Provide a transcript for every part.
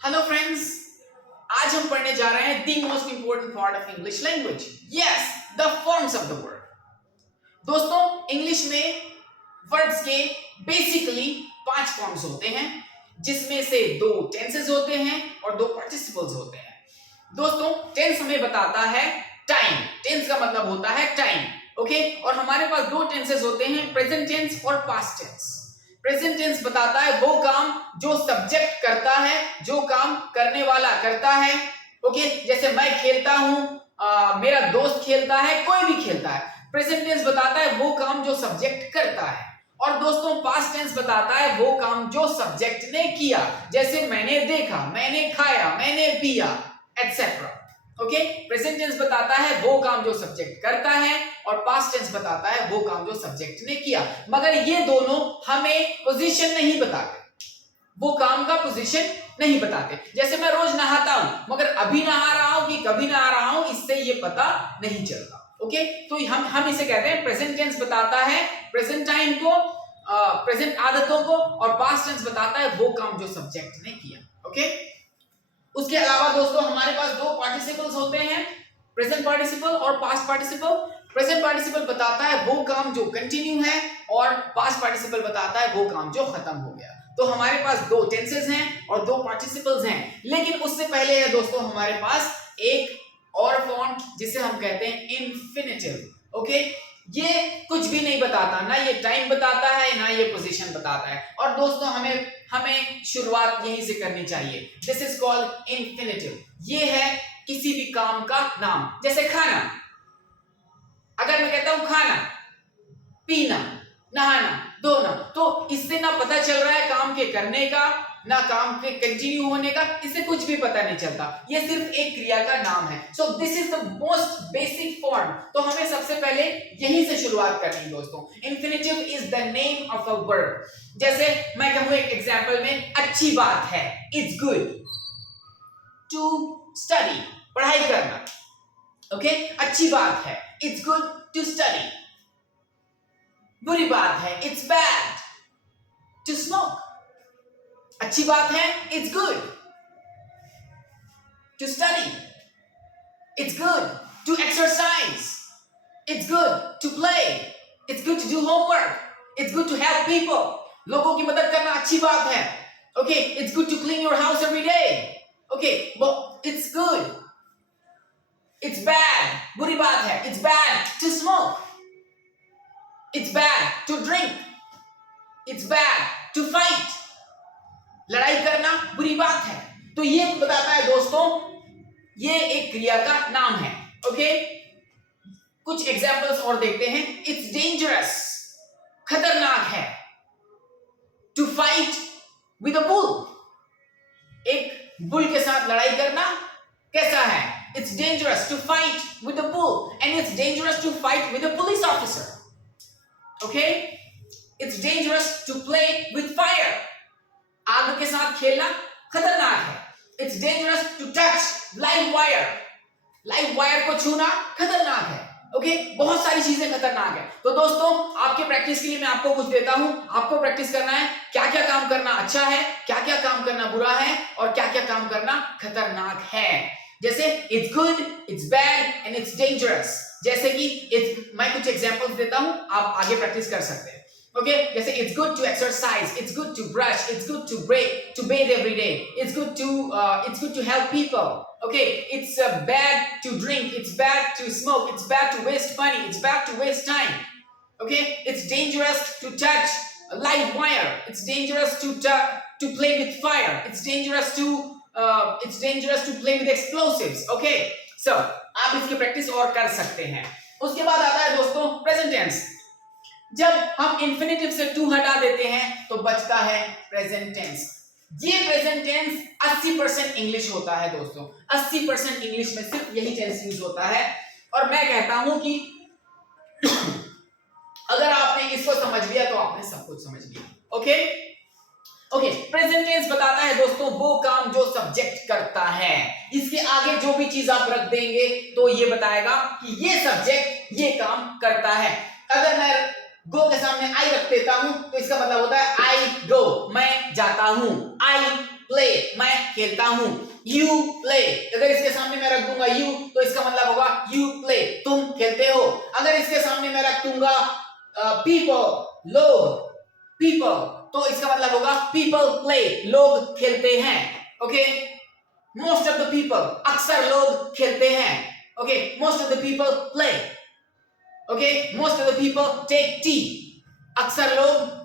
Hello friends, आज हम पढ़ने जा रहे हैं the most important part of English language, yes, the forms of the word. दोस्तों, इंग्लिश में वर्ड्स के बेसिकली 5 फॉर्म्स होते हैं, जिसमें से 2 टेंसेस होते हैं और 2 पार्टिसिपल्स होते हैं। दोस्तों, टेंस हमें बताता है टाइम। टेंस का मतलब होता है टाइम, ओके। और हमारे पास 2 टेंसेस होते हैं, प्रेजेंट टेंस और पास्ट टेंस। प्रेजेंट टेंस बताता है वो काम जो सब्जेक्ट करता है, जो काम करने वाला करता है, ओके। जैसे मैं खेलता हूं, मेरा दोस्त खेलता है, कोई भी खेलता है। प्रेजेंट टेंस बताता है वो काम जो सब्जेक्ट करता है। और दोस्तों, पास्ट टेंस बताता है वो काम जो सब्जेक्ट ने किया, जैसे मैंने देखा, मैंने खाया, मैंने पिया, एटसेट्रा, ओके। प्रेजेंट टेंस बताता है वो काम जो सब्जेक्ट करता है और पास्ट टेंस बताता है वो काम जो सब्जेक्ट ने किया। मगर ये दोनों हमें पोजीशन नहीं बताते, वो काम का पोजीशन नहीं बताते। जैसे मैं रोज नहाता हूं, मगर अभी नहा रहा हूं कि कभी नहा रहा हूं, इससे ये पता नहीं चलता, ओके। तो हम इसे कहते हैं प्रेजेंट टेंस बताता है प्रेजेंट टाइम को, प्रेजेंट आदतों को, और पास्ट टेंस बताता है वो काम जो सब्जेक्ट ने किया, ओके। उसके अलावा दोस्तों, हमारे पास 2 पार्टिसिपल्स होते हैं, प्रेजेंट पार्टिसिपल और पास्ट पार्टिसिपल। प्रेजेंट पार्टिसिपल बताता है वो काम जो कंटिन्यू है और पास्ट पार्टिसिपल बताता है वो काम जो खत्म हो गया। तो हमारे पास 2 टेंसेस हैं और 2 पार्टिसिपल्स हैं। लेकिन उससे पहले है दोस्तों हमारे पास एक और फॉर्म, जिसे हम कहते हैं इंफिनिटिव, ओके। ये कुछ भी नहीं बताता, ना ये टाइम बताता है, ना ये पोजीशन बताता है। और दोस्तों, हमें शुरुआत यहीं से करनी चाहिए। This is called infinitive. ये है किसी भी काम का नाम। जैसे खाना, अगर मैं कहता हूं खाना, पीना, नहाना, धोना, तो इससे ना पता चल रहा है काम के करने का, ना काम के कंटिन्यू होने का, इससे कुछ भी पता नहीं चलता। ये सिर्फ एक क्रिया का नाम है। So this is the most basic form. तो हमें सबसे पहले यहीं से शुरुआत करनी है दोस्तों। Infinitive is the name of a verb. जैसे मैं कहूं एक एग्जांपल में, अच्छी बात है, इट्स गुड टू स्टडी, पढ़ाई करना, ओके। अच्छी बात है, इट्स गुड टू स्टडी। बुरी बात है, इट्स बैड टू स्मोक। अच्छी बात है, it's good to study, it's good to exercise, it's good to play, it's good to do homework, it's good to help people. लोगों की मदद करना अच्छी बात है, okay. It's good to clean your house every day, okay. It's good. It's bad, बुरी बात है, it's bad to smoke, it's bad to drink, it's bad to fight. लड़ाई करना बुरी बात है। तो ये बताता है दोस्तों, ये एक क्रिया का नाम है, ओके। कुछ एग्जांपल्स और देखते हैं। इट्स डेंजरस, खतरनाक है, to fight with a bull, एक बुल के साथ लड़ाई करना कैसा है? It's dangerous to fight with a bull, and it's dangerous to fight with a police officer, okay. It's dangerous to play with fire, आग के साथ खेलना खतरनाक है। It's dangerous to touch live wire, live wire को छूना खतरनाक है, ओके। बहुत सारी चीजें खतरनाक है। तो दोस्तों, आपके प्रैक्टिस के लिए मैं आपको कुछ देता हूं। आपको प्रैक्टिस करना है क्या क्या काम करना अच्छा है, क्या क्या काम करना बुरा है, और क्या क्या काम करना खतरनाक है। जैसे it's good, it's bad and it's dangerous. जैसे कि मैं कुछ एग्जांपल्स देता हूं, आप आगे प्रैक्टिस कर सकते हैं, okay। जैसे it's good to exercise, it's good to brush, it's good to bathe every day, it's good to help people, okay। It's bad to drink, it's bad to smoke, it's bad to waste money, it's bad to waste time, okay। It's dangerous to touch a live wire, it's dangerous to play with fire, it's dangerous to play with explosives, okay। So आप इसकी practice और कर सकते हैं। उसके बाद आता है दोस्तों प्रेजेंट टेंस। जब हम इंफिनिटिव से टू हटा देते हैं तो बचता है प्रेजेंट टेंस। ये प्रेजेंट टेंस 80% इंग्लिश होता है दोस्तों। 80% इंग्लिश में सिर्फ यही टेंस यूज होता है। और मैं कहता हूं कि अगर आपने इसको समझ लिया तो आपने सब कुछ समझ लिया, ओके। ओके, प्रेजेंट टेंस बताता है दोस्तों वो काम जो सब्जेक्ट करता है। इसके आगे जो भी चीज आप रख देंगे तो ये बताएगा कि ये सब्जेक्ट ये काम करता है। अगर मैं गो के सामने आई रख देता हूं तो इसका मतलब होता है आई गो, मैं जाता हूं। आई प्ले, मैं खेलता हूं। You play, अगर इसके सामने मैं रख दूंगा you तो इसका मतलब होगा you play, तुम खेलते हो। अगर इसके सामने मैं रख दूंगा people, लोग, people, तो इसका मतलब होगा people play, लोग खेलते हैं। Okay, most of the people, अक्सर लोग खेलते हैं। Okay, most of the people play। Okay, most of the people take tea, अक्सर लोग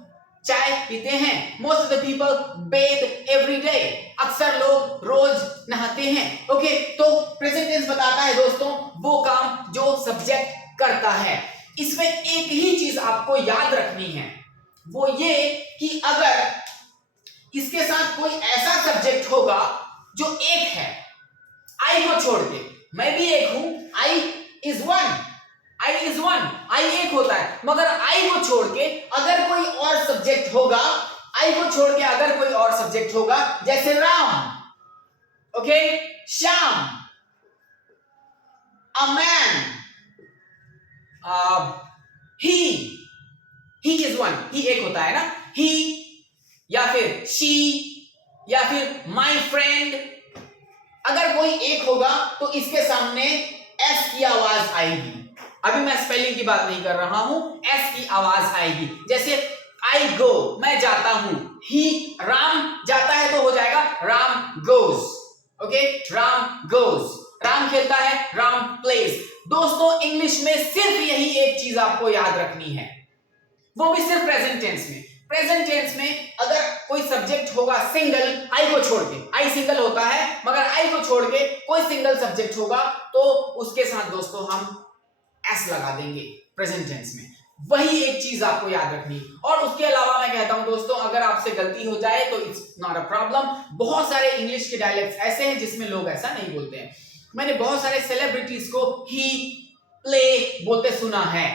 चाय पीते हैं। most of the people bathe every day, अक्सर लोग रोज नहाते हैं। ओके, तो प्रेजेंट टेंस बताता है दोस्तों वो काम जो सब्जेक्ट करता है। इसमें एक ही चीज आपको याद रखनी है, वो ये कि अगर इसके साथ कोई ऐसा सब्जेक्ट होगा जो एक है, आई को छोड़ के, मैं भी एक हूं, I is one, I is one, I एक होता है, मगर आई को छोड़ के अगर कोई और सब्जेक्ट होगा, आई को छोड़ के अगर कोई और सब्जेक्ट होगा, जैसे Ram, okay, Shyam, a man, he is one, he एक होता है ना, ही या फिर शी या फिर माई फ्रेंड, अगर कोई एक होगा तो इसके सामने एस की आवाज आएगी। अभी मैं स्पेलिंग की बात नहीं कर रहा हूं, एस की आवाज आएगी। जैसे आई गो, मैं जाता हूं, ही राम जाता है तो हो जाएगा Ram goes. Okay, Ram goes, Ram खेलता है, राम प्लेज। दोस्तों इंग्लिश में सिर्फ यही एक चीज आपको याद रखनी है, वो भी सिर्फ प्रेजेंट टेंस में। प्रेजेंट टेंस में अगर कोई सब्जेक्ट होगा सिंगल, आई को छोड़ के, आई सिंगल होता है, मगर आई को छोड़ के कोई सिंगल सब्जेक्ट होगा तो उसके साथ दोस्तों हम एस लगा देंगे प्रेजेंट टेंस में। वही एक चीज आपको याद रखनी। और उसके अलावा मैं कहता हूं दोस्तों, अगर आपसे गलती हो जाए तो इट्स नॉट अ प्रॉब्लम। बहुत सारे इंग्लिश के डायलेक्ट्स ऐसे हैं जिसमें लोग ऐसा नहीं बोलते हैं। मैंने बहुत सारे सेलिब्रिटीज को ही प्ले बोलते सुना है,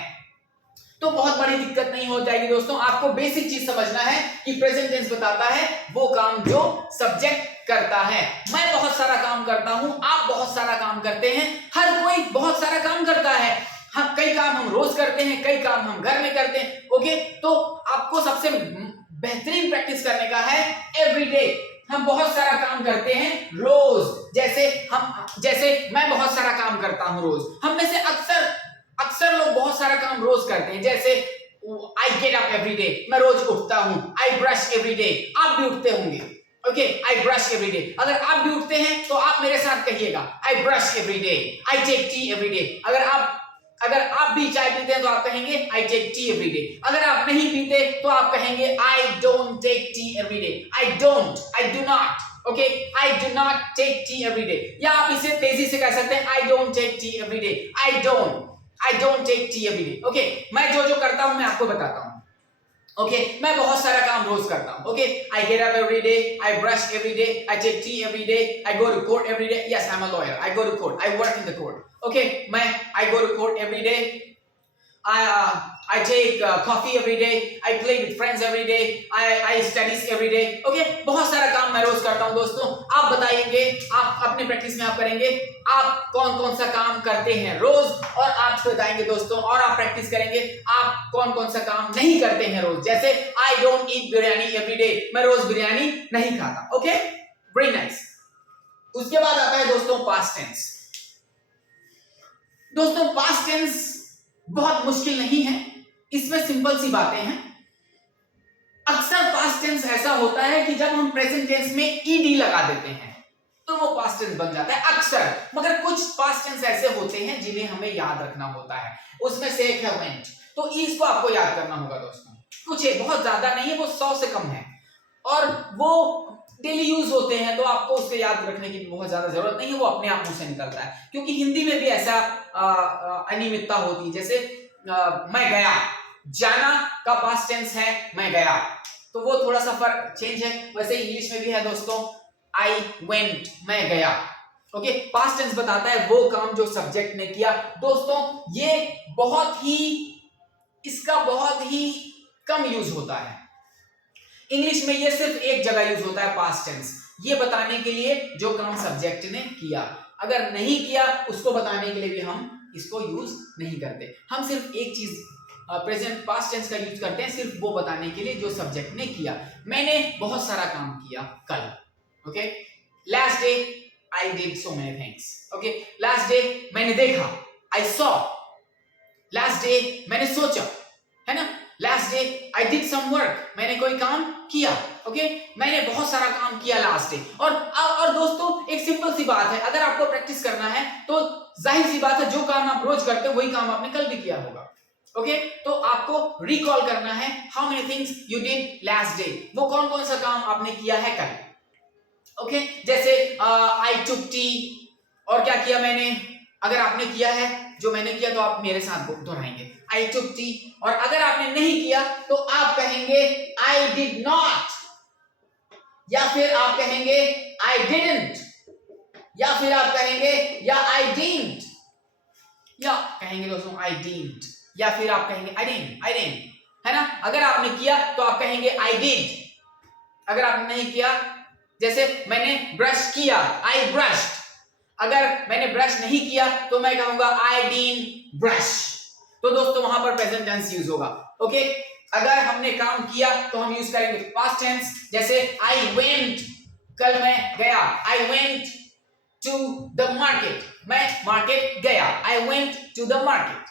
तो बहुत बड़ी दिक्कत नहीं हो जाएगी दोस्तों। आपको बेसिक चीज समझना है कि प्रेजेंट टेंस बताता है वो काम जो सब्जेक्ट करता है। मैं बहुत सारा काम करता हूं, आप बहुत सारा काम करते हैं, हर कोई बहुत सारा काम करता है। हम कई काम हम रोज करते हैं, कई काम हम घर में करते हैं। ओके, तो आपको सबसे बेहतरीन प्रैक्टिस करने का है एवरीडे। हम बहुत सारा काम करते हैं रोज, जैसे मैं बहुत सारा काम करता हूं रोज। हम में से अक्सर लोग बहुत सारा काम रोज करते हैं, जैसे आई गेट अप एवरी डे, मैं रोज उठता हूं। आई ब्रश एवरी डे, आप भी उठते होंगे। ओके, आई ब्रश एवरी डे। अगर आप भी उठते हैं तो आप मेरे साथ कहिएगा I brush every day. I take tea every day. अगर आप भी चाय पीते हैं तो आप कहेंगे I take tea every day. अगर आप नहीं पीते तो आप कहेंगे I don't take tea every day. I do not, okay, I do not take tea every day. या आप इसे तेजी से कह सकते हैं I don't take tea every day. I don't take tea every day. Okay, मैं जो करता हूं मैं आपको बताता हूं। ओके, मैं बहुत सारा काम रोज करता हूं। Okay, I get up every day, I brush every day, I take tea every day, I go to court every day. Yes, I am a lawyer, I go to court, I work in the court. Okay, I go to court every day, I take coffee every day, I play with friends every day, I studies every day. Okay, बहुत सारा काम मैं रोज करता हूं दोस्तों। आप बताइएंगे, आप अपने प्रैक्टिस में आप करेंगे, आप कौन सा काम करते हैं रोज, और आप बताएंगे दोस्तों, और आप प्रैक्टिस करेंगे आप कौन सा काम नहीं करते हैं रोज। जैसे I don't eat biryani every day, मैं रोज बिरयानी नहीं खाता। Okay, very nice. उसके बाद आता है दोस्तों पास्ट टेंस। दोस्तों पास्ट टेंस बहुत मुश्किल नहीं है, इसमें सिंपल सी बातें हैं। अक्सर पास्ट टेंस ऐसा होता है कि जब हम प्रेजेंट टेंस में ईडी लगा देते हैं तो वो पास्ट टेंस बन जाता है अक्सर। मगर कुछ पास्ट टेंस ऐसे होते हैं जिन्हें हमें याद रखना होता है, उसमें से एक है वेंट। तो इसको आपको याद करना होगा दोस्तों। कुछ है, बहुत ज्यादा नहीं है, वो 100 से कम है और वो डेली यूज होते हैं, तो आपको उसके याद रखने की बहुत ज्यादा जरूरत नहीं है, वो अपने आप मुंह से निकलता है। क्योंकि हिंदी में भी ऐसा अनियमितता होती है। जैसे मैं गया, जाना का पास्ट टेंस है मैं गया, तो वो थोड़ा सा फर्क चेंज है। वैसे इंग्लिश में भी है दोस्तों, आई वेंट, मैं गया। ओके, पास्ट टेंस बताता है वो काम जो सब्जेक्ट ने किया। दोस्तों ये इसका बहुत ही कम यूज होता है इंग्लिश में। ये सिर्फ एक जगह यूज होता है पास्ट टेंस, ये बताने के लिए जो काम सब्जेक्ट ने किया। अगर नहीं किया उसको बताने के लिए भी हम इसको यूज नहीं करते। हम सिर्फ एक चीज प्रेजेंट पास्ट टेंस का यूज करते हैं, सिर्फ वो बताने के लिए जो सब्जेक्ट ने किया। मैंने बहुत सारा काम किया कल। Okay, last day I did so many things. Okay, last day मैंने देखा, आई सॉ. लास्ट डे मैंने सोचा, है ना. Last day I did some work, मैंने कोई काम किया. ओके, मैंने बहुत सारा काम किया लास्ट डे. और दोस्तों एक सिंपल सी बात है, अगर आपको प्रैक्टिस करना है तो जाहिर सी बात है जो काम आप रोज करते हो वही काम आपने कल भी किया होगा. ओके, तो आपको रिकॉल करना है how many things you did last day. वो कौन कौन सा काम आपने किया है कल. ओके, जैसे आई टुक टी, और क्या किया मैंने. अगर आपने किया है जो मैंने किया तो आप मेरे साथ दोहराएंगे, आई टुक टी. और अगर आपने नहीं किया तो आप कहेंगे आई डिड नॉट, या फिर आप कहेंगे आई डिडंट, या फिर आप कहेंगे या आई डिडंट, या कहेंगे दोस्तों आई डिडंट, या फिर आप कहेंगे आई डिडंट, है ना. अगर आपने किया तो आप कहेंगे आई डिड. अगर आपने नहीं किया, जैसे मैंने ब्रश किया, आई ब्रश्ड. अगर मैंने ब्रश नहीं किया तो मैं कहूंगा आई डिडंट ब्रश. तो दोस्तों वहां पर प्रेजेंट टेंस यूज होगा. ओके, अगर हमने काम किया तो हम यूज करेंगे पास्ट टेंस. जैसे आई वेंट, कल मैं गया, I went to the market, मैं मार्केट गया, I went to the market.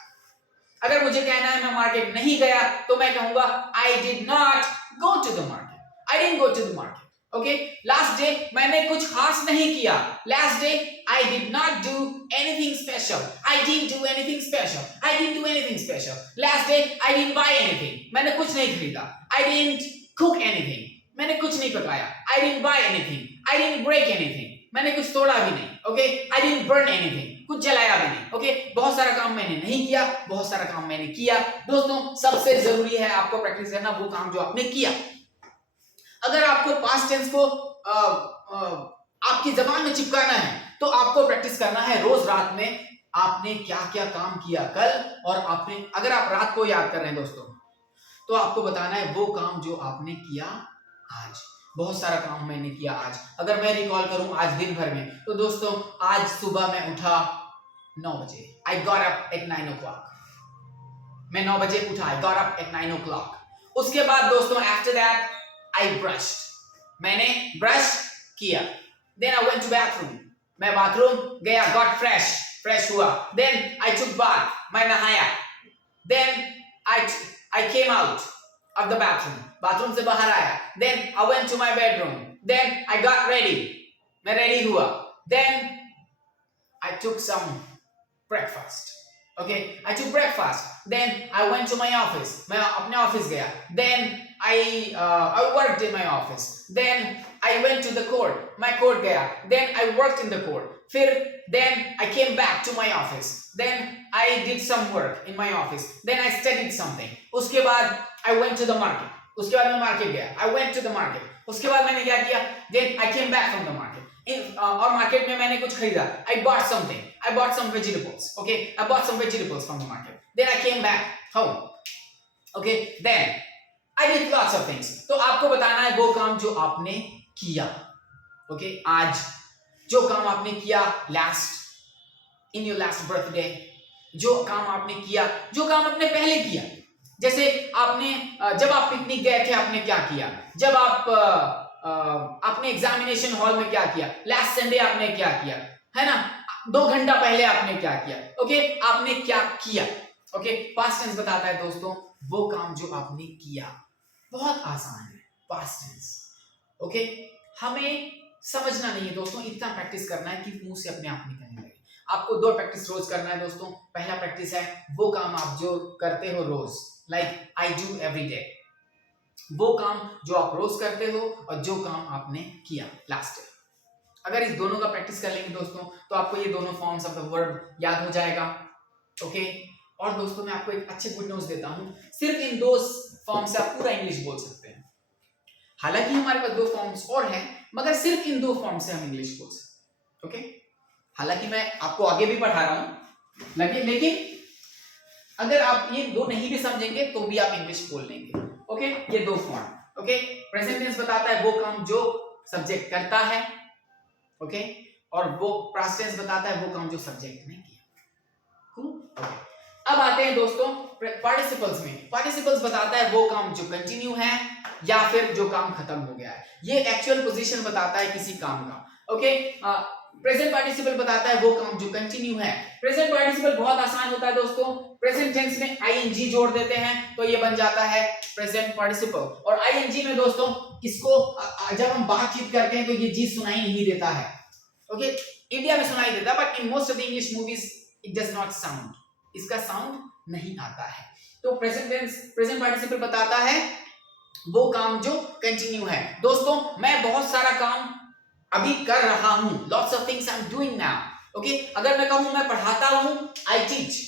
अगर मुझे कहना है मैं मार्केट नहीं गया तो मैं कहूंगा I did not go to the market, I didn't go to the market. Okay, last day मैंने कुछ खास नहीं किया. Last day I did not do anything special, I didn't do anything special, I didn't do anything special. Last day I didn't buy anything, मैंने कुछ नहीं खरीदा. I didn't cook anything, मैंने कुछ नहीं पकाया. I didn't buy anything, I didn't break anything, मैंने कुछ तोड़ा भी नहीं. Okay, I didn't burn anything, कुछ जलाया भी नहीं. ओके, बहुत सारा काम मैंने नहीं किया, बहुत सारा काम मैंने किया. दोस्तों सबसे जरूरी है आपको प्रैक्टिस करना वो काम जो आपने किया. अगर आपको पास्ट टेंस को आपकी जबान में चिपकाना है तो आपको प्रैक्टिस करना है रोज रात में आपने क्या क्या काम किया कल, और आपने, अगर आप रात को याद कर रहे हैं दोस्तों, तो आपको बताना है वो काम जो आपने किया आज. बहुत सारा काम मैंने किया आज. अगर मैं रिकॉल करूं आज दिन भर में, तो दोस्तों आज सुबह मैं उठा 9 बजे, I got up at 9 o'clock. मैं 9 बजे उठा, I got up at 9 o'clock. उसके बाद दोस्तों आफ्टर दैट आई ब्रश्ड, मैंने ब्रश किया. Then I went to bathroom, मैं बाथरूम गया, गॉट फ्रेश हुआ. देन आई टुक बाथ, मैं नहाया. Then I came out of the bathroom, bathroom से बाहर आया. Then I went to my bedroom. Then I got ready, मैं रेडी हुआ. Then I took some breakfast. Okay, I took breakfast. Then I went to my office. मैं अपने office गया. Then I worked in my office. Then I went to the court. मैं court गया. Then I worked in the court. फिर then I came back to my office. Then I did some work in my office. Then I studied something. उसके बाद I went to the market. उसके बाद मैं market गया. I went to the market. उसके बाद मैंने क्या किया? Then I came back from the market. और मार्केट में मैंने कुछ खरीदा. I bought something. I bought some vegetables. Okay, I bought some vegetables from the market. Then I came back home. Okay, then I did lots of things. तो आपको बताना है वो काम जो आपने किया. Okay, आज जो काम आपने किया in your last birthday, जो काम आपने किया, जो काम आपने पहले किया. जैसे आपने जब आप पिकनिक गए थे आपने क्या किया, जब आप आपने एग्जामिनेशन हॉल में क्या किया, लास्ट संडे आपने क्या किया, है ना, 2 घंटा पहले आपने क्या किया. ओके, आपने क्या किया. ओके, पास्ट टेंस बताता है दोस्तों वो काम जो आपने किया. बहुत आसान है पास्ट टेंस. ओके, हमें समझना नहीं है दोस्तों, इतना प्रैक्टिस करना है कि मुंह से अपने आप निकलने लगे. आपको 2 प्रैक्टिस रोज करना है दोस्तों. पहला प्रैक्टिस है वो काम आप जो करते हो रोज, like I do every day, वो काम जो आप रोज करते हो और जो काम आपने किया लास्ट डे. अगर इस दोनों का प्रैक्टिस कर लेंगे दोस्तों तो आपको ये दोनों फॉर्म्स ऑफ द वर्ब याद हो जाएगा. ओके, और दोस्तों मैं आपको एक अच्छे गुड न्यूज देता हूं, सिर्फ इन 2 फॉर्म से आप पूरा इंग्लिश बोल सकते हैं. हालांकि हमारे पास 2 फॉर्म्स और हैं, मगर सिर्फ इन 2 फॉर्म से हम इंग्लिश बोल सकते हैं. ओके, हालांकि मैं आपको आगे भी पढ़ा रहा हूं, लेकिन अगर आप ये 2 नहीं भी समझेंगे तो भी आप इंग्लिश बोल लेंगे. ओके, ये 2 फॉर्म. ओके, प्रेजेंट टेंस बताता है वो काम जो सब्जेक्ट करता है. ओके, और वो पास्ट टेंस बताता है वो काम जो सब्जेक्ट ने किया. ओके, अब आते हैं दोस्तों पार्टिसिपल्स में. पार्टिसिपल्स बताता है वो काम जो कंटिन्यू है या फिर जो काम खत्म हो गया है. ये एक्चुअल पोजीशन बताता है किसी काम का. ओके, प्रेजेंट पार्टिसिपल बताता है वो काम जो कंटिन्यू है। प्रेजेंट पार्टिसिपल बहुत आसान होता है दोस्तों, प्रेजेंट टेंस में आईएनजी जोड़ देते हैं तो ये बन जाता है प्रेजेंट पार्टिसिपल। और आईएनजी में दोस्तों इसको जब हम बातचीत करते हैं तो ये जी सुनाई नहीं देता है। ओके, इंडिया में सुनाई देता है but in most of the English movies it does not sound, इसका साउंड नहीं आता है। तो प्रेजेंट टेंस प्रेजेंट पार्टिसिपल बताता है वो काम जो कंटिन्यू है। दोस्तों मैं बहुत सारा काम अभी कर रहा हूं, lots of things I am doing now. Okay, अगर मैं कहूं मैं पढ़ाता हूं, आई टीच,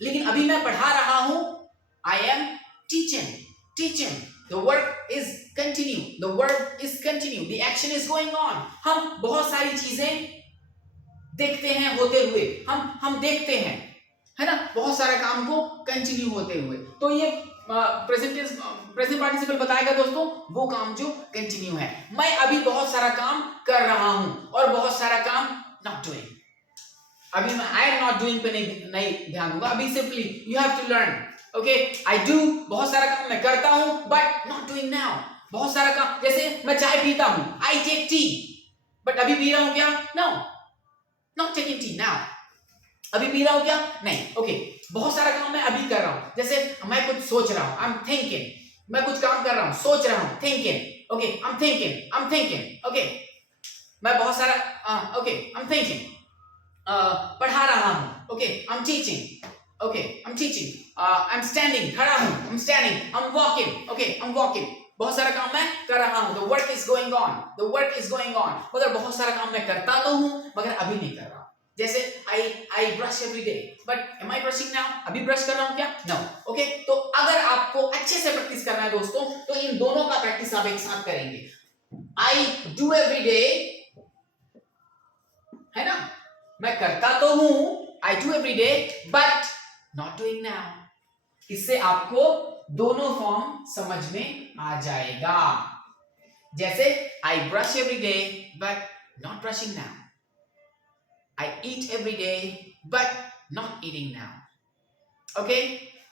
लेकिन अभी मैं पढ़ा रहा हूं, I am teaching. The work is continue, the work is continue, the action is going on. हम बहुत सारी चीजें देखते हैं होते हुए, हम देखते हैं, है ना, बहुत सारे काम को कंटिन्यू होते हुए। तो ये प्रेजेंट पार्टिसिपल बताएगा दोस्तों वो काम जो कंटिन्यू है। मैं अभी बहुत सारा काम कर रहा हूं और बहुत सारा काम नॉट डूइंग। अभी मैं आई एम नॉट डूइंग पे नहीं ध्यान दूंगा, अभी simply you have to learn. Okay, I do, बहुत सारा काम मैं करता हूं बट नॉट डूइंग नाउ। बहुत सारा काम, जैसे मैं चाय पीता हूं, आई टेक टी, बट अभी पी रहा हूं क्या? No, not taking tea now. अभी पी रहा हूं क्या? नहीं। ओके, बहुत सारा काम मैं अभी कर रहा हूं, जैसे मैं कुछ सोच रहा हूं, आई एम थिंकिंग। मैं कुछ काम कर रहा हूं, सोच रहा हूं, thinking. Okay, I am thinking. Okay, मैं बहुत सारा ओके, आई एम थिंकिंग। पढ़ा रहा हूं, okay, I am teaching. Okay, I am teaching. I am standing, खड़ा हूं, I am standing. I am walking, okay, I am walking. बहुत सारा काम मैं कर रहा हूं, the work is going on, the work is going on. मतलब बहुत सारा काम मैं करता तो हूं मगर अभी नहीं कर रहा हूं। जैसे I brush every day but am I brushing now? अभी ब्रश कर रहा हूं क्या? नो। ओके, तो अगर आपको अच्छे से प्रैक्टिस करना है दोस्तों तो इन दोनों का प्रैक्टिस आप एक साथ करेंगे। आई डू एवरी डे, है ना, मैं करता तो हूं, I do every day but not doing now. इससे आपको दोनों फॉर्म समझ में आ जाएगा। जैसे I brush every day but not brushing now, I eat every day but not eating now. Okay,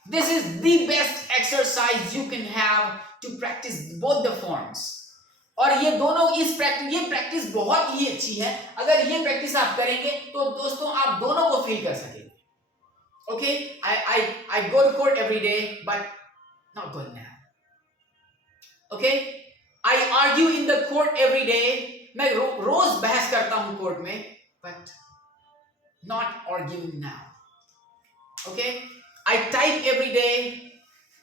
this is the best exercise you can have to practice both the forms. और ये दोनों ये practice बहुत ही अच्छी है। अगर ये practice आप करेंगे तो दोस्तों आप दोनों को फील कर सकेंगे। Okay, I go to court every day but not going now. Okay, I argue in the court every day. मैं रोज बहस करता हूं कोर्ट में but not arguing now. Okay, I type every day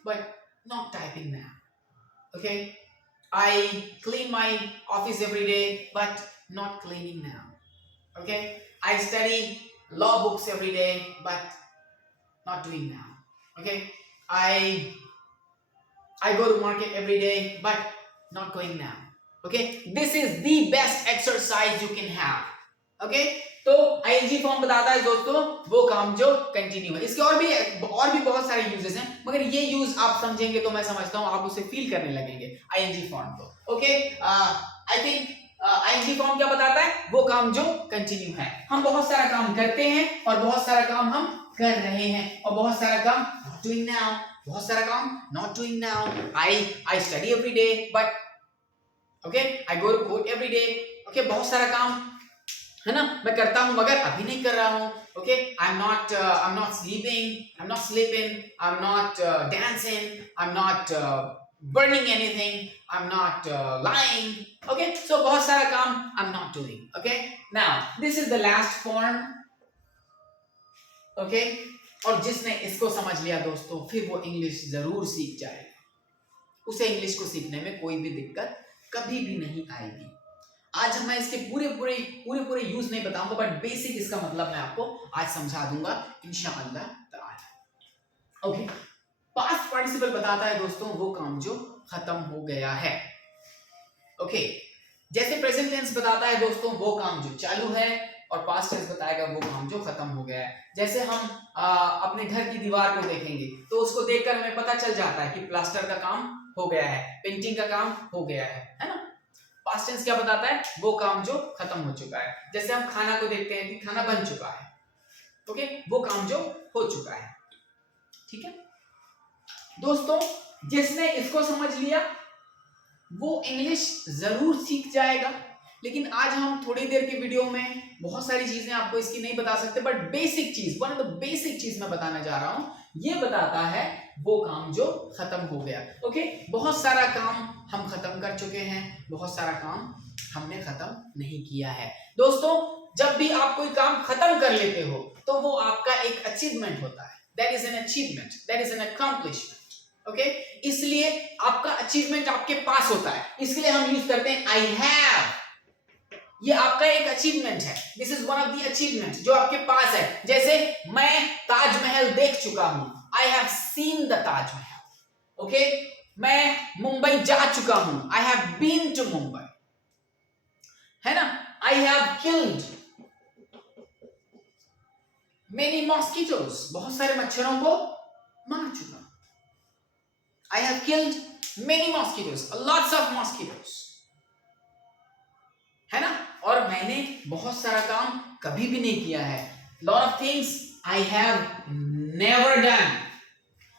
but not typing now. Okay, I clean my office every day but not cleaning now. Okay, I study law books every day but not doing now. Okay, I go to market every day but not going now. Okay, this is the best exercise you can have. Okay, तो ING form बताता है दोस्तों वो काम जो continue है। इसके और भी बहुत सारे यूजेस हैं मगर ये यूज आप समझेंगे तो मैं समझता हूं आप उसे फील करने लगेंगे आईएनजी फॉर्म को। Okay, I think ING form क्या बताता है? वो काम जो कंटिन्यू है। हम बहुत सारा काम करते हैं और बहुत सारा काम हम कर रहे हैं और बहुत सारा काम नॉट डूइंग नाउ, बहुत सारा काम not doing now. I study every day but okay, I go to court every day. Okay, बहुत सारा काम, है ना, मैं करता हूं मगर अभी नहीं कर रहा हूं। Okay, I am not sleeping, I am not dancing, I am not burning anything, I am not lying. Okay, so बहुत सारा काम I am not doing. Okay, now this is the last form. Okay, और जिसने इसको समझ लिया दोस्तों फिर वो इंग्लिश जरूर सीख जाएगा, उसे इंग्लिश को सीखने में कोई भी दिक्कत कभी भी नहीं आएगी। आज मैं इसके पूरे यूज नहीं बताऊंगा बट बेसिक इसका मतलब मैं आपको आज समझा दूंगा इंशाअल्लाह ताला। ओके, पास्ट पार्टिसिपल बताता है दोस्तों वो काम जो खत्म हो गया है। ओके, जैसे प्रेजेंट टेंस बताता है दोस्तों वो काम जो चालू है और पास्ट टेंस बताएगा वो काम जो खत्म हो गया है। जैसे हम अपने घर की दीवार को देखेंगे तो उसको देखकर हमें पता चल जाता है कि प्लास्टर का काम हो गया है, पेंटिंग का काम हो गया है ना। पास्ट टेंस क्या बताता है? वो काम जो खत्म हो चुका है। जैसे हम खाना को देखते हैं कि खाना बन चुका है। ओके, वो काम जो हो चुका है। ठीक है दोस्तों, जिसने इसको समझ लिया वो इंग्लिश जरूर सीख जाएगा लेकिन आज हम थोड़ी देर के वीडियो में बहुत सारी चीजें आपको इसकी नहीं बता सकते, बट बेसिक चीज, वन ऑफ द बेसिक चीज मैं बताना जा रहा हूं, ये बताता है वो काम जो खत्म हो गया। ओके, बहुत सारा काम हम खत्म कर चुके हैं, बहुत सारा काम हमने खत्म नहीं किया है। दोस्तों, जब भी आप कोई काम खत्म कर लेते हो तो वो आपका एक अचीवमेंट होता है। That is an achievement, that is an accomplishment. Okay, इसलिए आपका अचीवमेंट आपके पास होता है, इसलिए हम यूज करते हैं आई हैव। ये आपका एक अचीवमेंट है, this is one of the achievement जो आपके पास है। जैसे मैं ताजमहल देख चुका हूं, I have seen the Taj Mahal. Okay, मैं मुंबई जा चुका हूं, I have been to Mumbai, है ना। I have killed many mosquitoes, बहुत सारे मच्छरों को मार चुका हूं। I have killed many mosquitoes, lots of mosquitoes, है ना। और मैंने बहुत सारा काम कभी भी नहीं किया है, lot of things I have never done,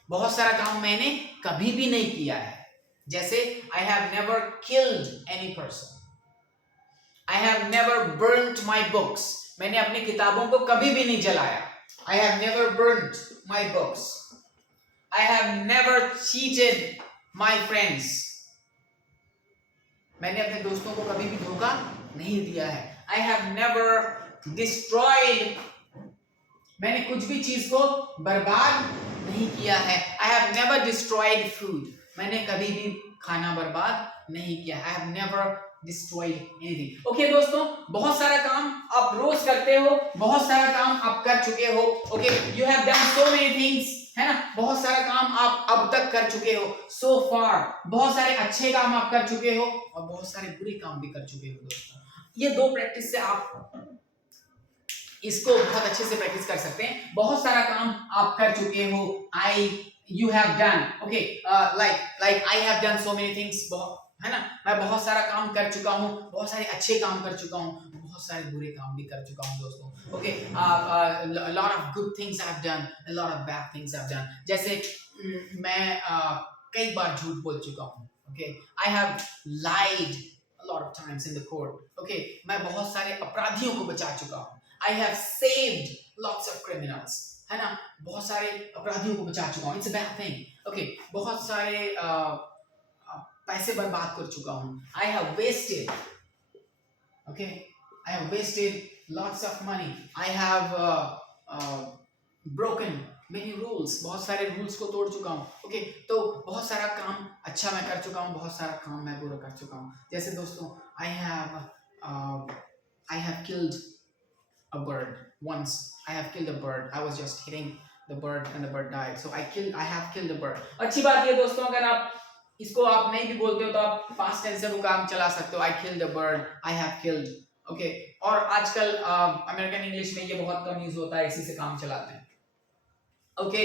बहुत सारा काम मैंने कभी भी नहीं किया है। जैसे I have never killed any person, I have never burned my books, मैंने अपनी किताबों को कभी भी नहीं जलाया। आई have never burned my books, I have never cheated my friends, मैंने अपने दोस्तों को कभी भी धोखा नहीं दिया है। आई हैव नेवर डिस्ट्रॉयड, मैंने कुछ भी चीज को बर्बाद नहीं किया है। आई हैव नेवर डिस्ट्रॉयड फूड, मैंने कभी भी खाना बर्बाद नहीं किया। आई have never destroyed anything. Okay दोस्तों, बहुत सारा काम आप रोज करते हो, बहुत सारा काम आप कर चुके हो। Okay, you have done so many things, है ना। बहुत सारा काम आप अब तक कर चुके हो, सो फार। बहुत सारे अच्छे काम आप कर चुके हो और बहुत सारे बुरे काम भी कर चुके हो। दोस्तों, ये दो प्रैक्टिस से आप इसको बहुत अच्छे से प्रैक्टिस कर सकते हैं। बहुत सारा काम आप कर चुके हो, you have done, okay, like I have done so many things, है ना। मैं बहुत सारा काम कर चुका हूँ, बहुत सारे अच्छे काम कर चुका हूँ, बहुत सारे बुरे काम भी कर चुका हूँ दोस्तों। Okay, lot of good things I have done, lot of bad things I have done. जैसे मैं कई बार झूठ बोल चुका हूँ। Okay, I have lied a lot of times in the court. Okay, मैं बहुत सारे अपराधियों को बचा चुका हूँ। I have saved lots of criminals, है ना। बहुत सारे अपराधियों को बचा चुका हूँ, it's a bad thing. Okay, बहुत सारे पैसे बर्बाद कर चुका हूँ। I have wasted, okay, I have wasted lots of money. I have broken many rules, बहुत सारे रूल्स को तोड़ चुका हूँ। ओके, तो बहुत सारा काम अच्छा मैं कर चुका हूँ, बहुत सारा काम मैं बुरा कर चुका हूँ। जैसे दोस्तों, I have killed a bird once. I have killed a bird. I was just hitting the bird and the bird died. So I have killed a bird. अच्छी बात ये दोस्तों, अगर आप इसको आप नहीं भी बोलते हो तो आप पास्ट टेंस से वो काम चला सकते हो। I killed a bird. I have killed. Okay, और आजकल अमेरिकन इंग्लिश में ये बहुत कम यूज होता है, इसी से काम चलाते हैं। ओके,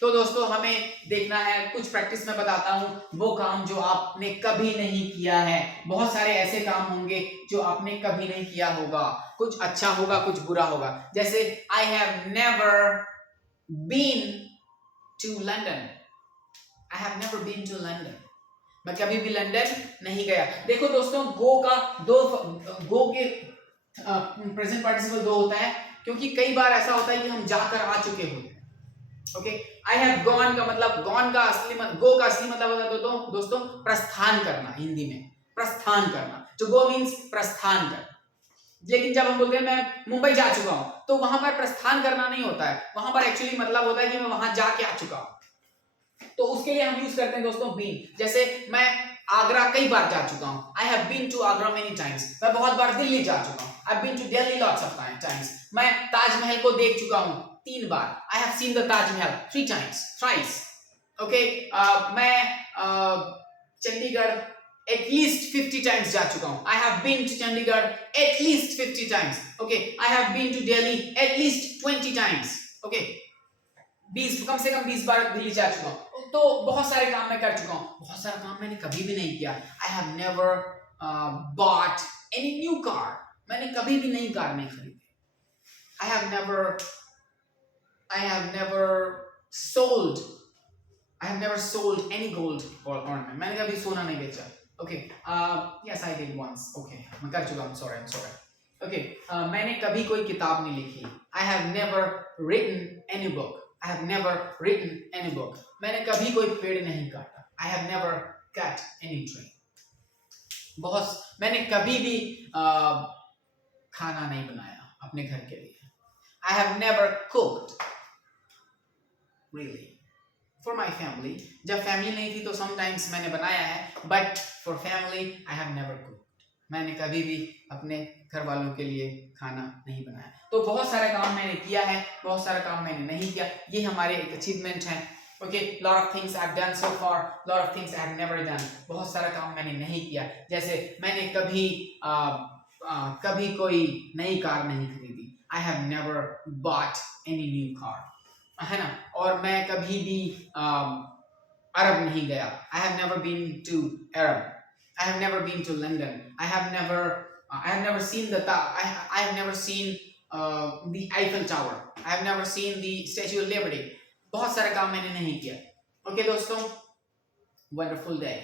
तो दोस्तों हमें देखना है, कुछ प्रैक्टिस में बताता हूं, वो काम जो आपने कभी नहीं किया है। बहुत सारे ऐसे काम होंगे जो आपने कभी नहीं किया होगा, कुछ अच्छा होगा, कुछ बुरा होगा। जैसे I have never been to London, I have never been to London, मैं कभी भी लंदन नहीं गया। देखो दोस्तों, गो के प्रेजेंट पार्टिसिपल दो होता है, क्योंकि कई बार ऐसा होता है कि हम जाकर आ चुके होते हैं। ओके, आई हैव गॉन का मतलब, गॉन का असली मतलब, गो का असली मतलब होता है तो दोस्तों प्रस्थान करना, हिंदी में प्रस्थान करना, तो गो मींस प्रस्थान करना। लेकिन जब हम बोलते हैं मैं मुंबई जा चुका हूं, तो वहां पर प्रस्थान करना नहीं होता है, वहां पर एक्चुअली मतलब होता है कि मैं वहां जाके आ चुका हूं। तो उसके लिए हम यूज करते हैं दोस्तों बीन। जैसे मैं आगरा कई बार जा चुका हूं, I have been to Agra many times, मैं बहुत बार दिल्ली जा चुका हूं, I have been to Delhi lots of times, मैं ताजमहल को देख चुका हूं 3 बार, I have seen the Taj Mahal 3 times, thrice. Okay, मैं चंडीगढ़ at least 50 times जा चुका हूँ. I have been to Chandigarh at least 50 times. Okay, I have been to Delhi at least 20 times. Okay, 20 कम से कम 20 बार दिल्ली जा चुका हूँ. तो बहुत सारे काम मैं कर चुका हूँ, बहुत सारा काम मैंने कभी भी नहीं किया. I have never bought any new car. मैंने कभी भी नई कार नहीं खरीदी. I have never sold any gold or ornament. मैंने कभी सोना नहीं बेचा. Okay, yes I did once, okay मैं कर चुका हूँ, sorry, I am sorry. Okay, मैंने कभी कोई किताब नहीं लिखी। I have never written any book. I have never written any book. मैंने कभी कोई पेड़ नहीं काटा। I have never cut any tree. मैंने कभी भी खाना नहीं बनाया अपने घर के लिए। आई have never cooked really for my family. जब फैमिली नहीं थी तो समटाइम्स मैंने बनाया है, but for family I have never cooked. मैंने कभी भी अपने घर वालों के लिए खाना नहीं बनाया। तो बहुत सारा काम मैंने किया है, बहुत सारा काम मैंने नहीं किया, ये हमारे एक अचीवमेंट है। Okay, lot of things I have done so far, lot of things I have never done. बहुत सारा काम मैंने नहीं किया, जैसे मैंने कभी कोई नई कार नहीं खरीदी। I have never bought any new car, है ना। और मैं कभी भी अरब नहीं गया। I have never been to Arab. I have never been to London. I have never seen I have never seen the Eiffel Tower. I have never seen the Statue of Liberty. बहुत सारे काम मैंने नहीं किया। Okay दोस्तों, wonderful day.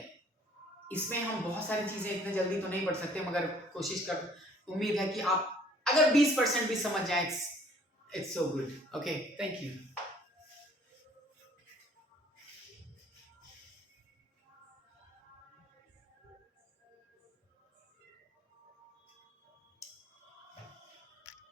इसमें हम बहुत सारी चीजें इतने जल्दी तो नहीं पढ़ सकते, मगर कोशिश कर, उम्मीद है कि आप अगर 20% भी समझ जाए, it's so good. Okay, thank you.